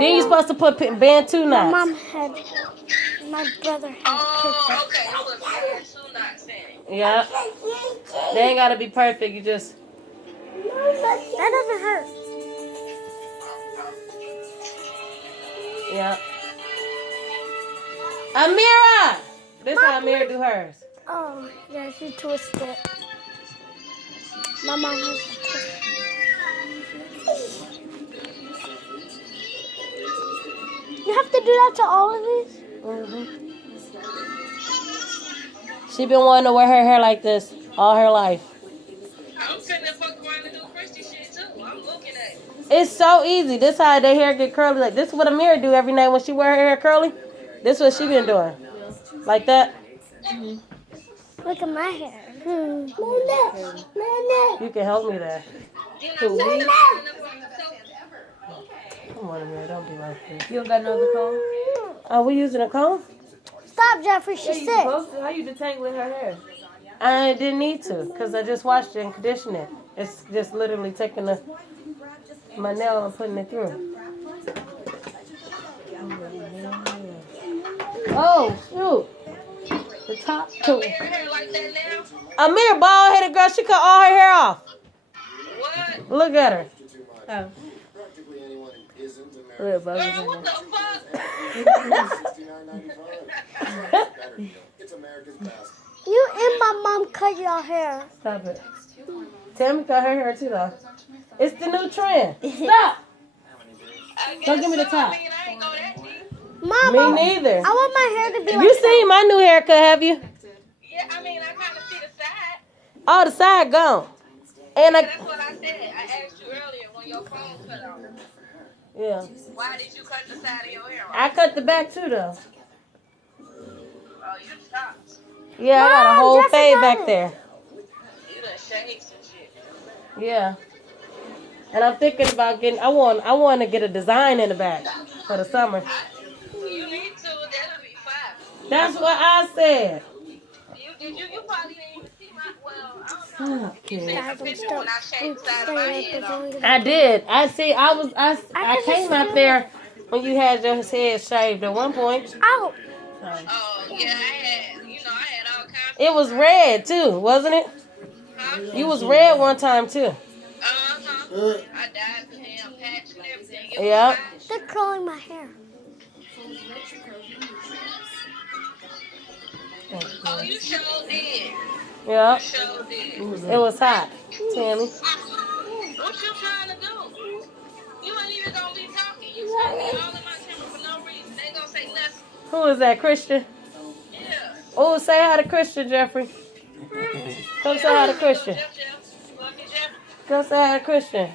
Then you supposed to put Bantu knots. My brother had okay. I was Bantu knots in. Yeah. They ain't gotta be perfect. You just. That doesn't hurt. Yeah. Amira! This is how Amira do hers. Oh, yeah, she twisted. My mom has to twist. You have to do that to all of these? Mm-hmm. She been wanting to wear her hair like this all her life. I'm finna fuck around and do Christy shit too. I'm looking at it. It's so easy. This how their hair get curly. Like this is what Amira do every night when she wear her hair curly. This is what she been doing. Like that. Mm-hmm. Look at my hair. You can help me there. Come on, Amira, don't be like this. You don't got no other comb? Are we using a comb? Stop, Jeffrey. She's sick. How you detangling her hair? I didn't need to because I just washed it and conditioned it. It's just literally taking my nail and putting it through. Oh, shoot. The top two. Amir, bald-headed girl, she cut all her hair off. What? Look at her. Oh. Girl, what the You and my mom cut your hair. Stop it. Tammy cut her hair too, though. It's the new trend. Stop. Don't give me the top. Mama, Me neither. I want my hair to be like You seen my new haircut, have you? Yeah, I mean, I kind of see the side. Oh, the side gone. And That's what I said. I asked you earlier when your phone cut off. Yeah. Why did you cut the side of your hair off? I cut the back too, though. Oh, you stopped. Yeah, I got a whole fade back there. You done shaved some shit. Yeah. And I'm thinking about getting. I want to get a design in the back for the summer. You need to. That'll be fine. That's what I said. You probably didn't even see my. Well, I don't know. You seen Guys, the I'm picture still when I shaved the side of my head off. I did. I see. I came out there when you had your head shaved at one point. Ow. Oh, yeah, I had all kinds of. It was red too, wasn't it? Huh? You was red one time too. I dyed the damn patch and everything. Yeah. They're curling my hair. Oh, you sure did. Yeah. You sure did. It was hot, Tammy. What you trying to do? You ain't even gonna be talking. You talking all in my camera for no reason. They ain't gonna say nothing. Who is that, Christian? Yeah. Oh, say hi to Christian, Jeffrey. Come say hi to Christian. Jeff. Lucky Jeff. Come say hi to Christian.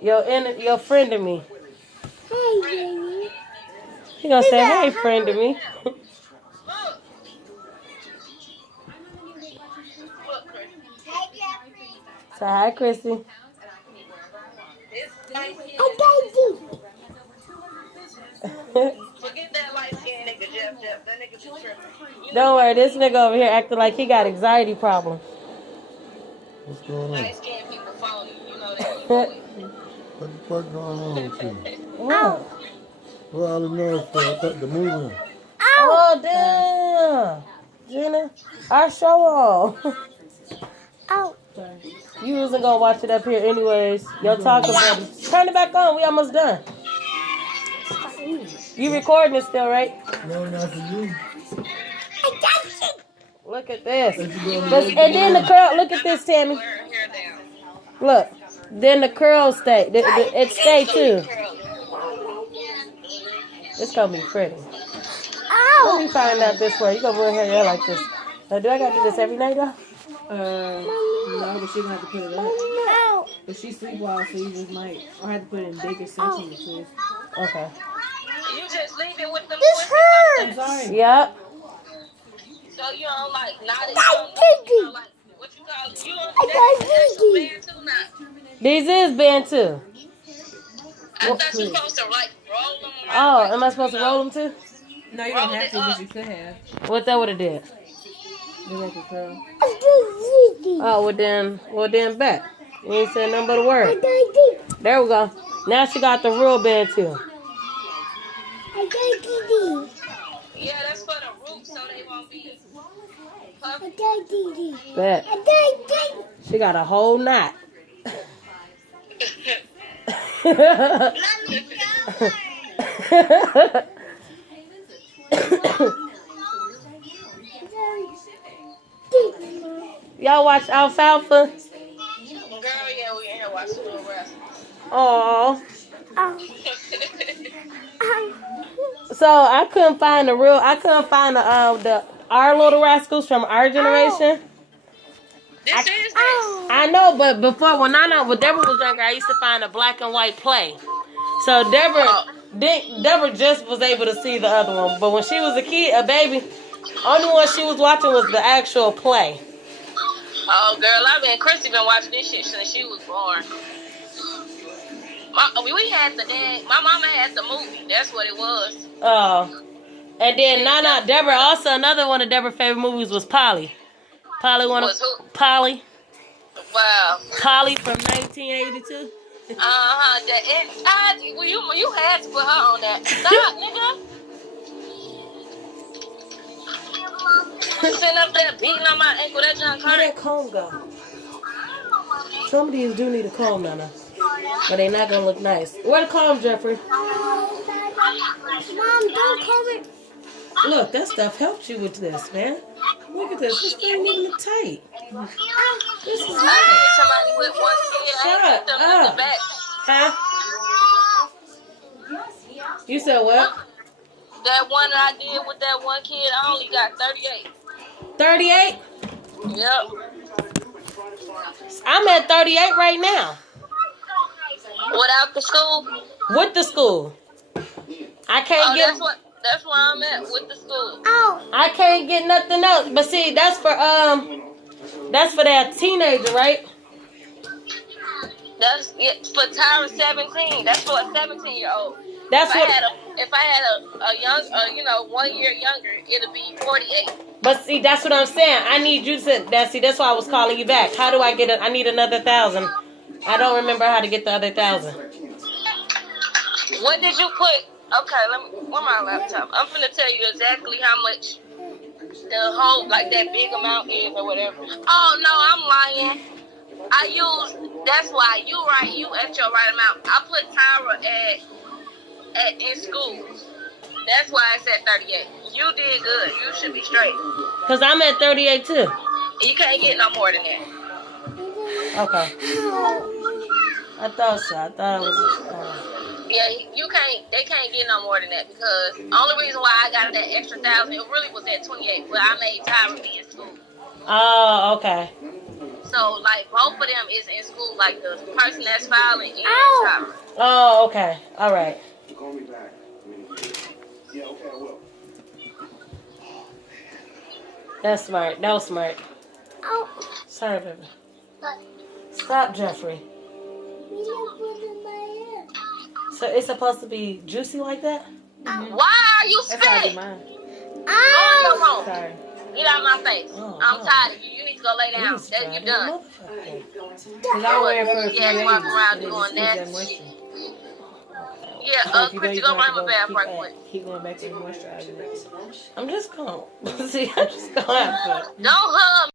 Your friend of me. Hey, baby. He gonna say, hey, friend of me. Look. Look, Chris. Say hi, Chrissy. It's light skin. Forget that light skin nigga, Jeff. That nigga just tripping. Don't worry, this nigga over here acting like he got anxiety problems. What's going on? Light skin people follow you. You know that. What the fuck going on with you? What? What all the noise for? I thought the moving. Oh, damn. Gina, our show on. Ow. You wasn't gonna watch it up here anyways. Y'all talk about it. Turn it back on. We almost done. You recording it still, right? No, not for you. Look at this. And then the curl. Look at this, Tammy. Wear her hair down. Look. Then the curls stay. It stay too. It's gonna be pretty. Let me find out this way. You gonna wear her hair like this? Now, do I gotta do this every night, though? No, but she gonna have to put it up. Ow. But she sleepwalks, so you just might, or have to put it in big extension twist. Okay. You just leave it with them. This hurts. Sorry. Yep. So you don't like not it. Like what you call it? You don't band too now. These is Bantu. I thought you were supposed to like roll them. Oh, am I supposed to roll them too? No, you don't have to, but you could have. What that would have did? You like a curl. Oh, well then bet. You ain't said nothing but a word. There we go. Now she got the real Bantu. Yeah, that's for the roots so they won't be puffy. Bet. She got a whole knot. Y'all watch Alfalfa? Girl, yeah, we in here watching Little Rascals. Aw. So I couldn't find the our Little Rascals from our generation. This is this. I know, but before when Deborah was younger, I used to find a black and white play. So Deborah just was able to see the other one, but when she was a baby, only one she was watching was the actual play. Oh, girl, Christy been watching this shit since she was born. We had my mama had the movie. That's what it was. Oh. And then Deborah, also another one of Deborah's favorite movies was Polly. Polly. Wow. Polly from 1982. You had to put her on that. Stop, nigga. Sitting up there beating on my ankle. That John Where that comb go? Some of these do need a comb, Nana. But they're not gonna look nice. Where the comb, Jeffrey? Mom, don't comb it. Look, that stuff helps you with this, man. Look at this. This thing even look tight. This is I nice. had somebody with one kid. I had them in the back. Huh? You said what? That one that I did with that one kid, I only got 38. 38? Yep. I'm at 38 right now. Without the school? With the school. I can't get. That's where I'm at with the school. I can't get nothing else. But see, that's for that teenager, right? That's for Tyra 17. That's for a 17-year-old. That's if what. If I had a young, 1 year younger, it'll be 48. But see, that's what I'm saying. I need you to. That's why I was calling you back. How do I get it? I need another 1,000. I don't remember how to get the other 1,000. What did you put? Okay, where my laptop? I'm finna tell you exactly how much the whole, that big amount is or whatever. Oh, no, I'm lying. That's why you right, you at your right amount. I put Tyra in school. That's why it's at 38. You did good. You should be straight. Because I'm at 38 too. You can't get no more than that. Okay. I thought so. I thought it was. Yeah, you can't. They can't get no more than that because only reason why I got that extra 1,000, it really was at 28, but I made Tyra be in school. Oh, okay. So both of them is in school. The person that's filing is Tyra. Oh, okay. All right. Call me back. Yeah, okay, I will. That's smart. That was smart. Sorry, baby. Stop, Jeffrey. So it's supposed to be juicy like that? Why are you That's how I do spitting? mine. Go in your room. Sorry. Get out of my face. Oh, I'm wow. tired of you. You need to go lay down. Please, You're done. Because I wear it for a few Yeah, days. walk around and it doing just that keeps shit. moisture. Yeah, So if you Christy, you go don't run have my to bath keep right that- quick. Keep going back to the moisturizer. I'm just going to. See, I'm just going to have to. Don't hug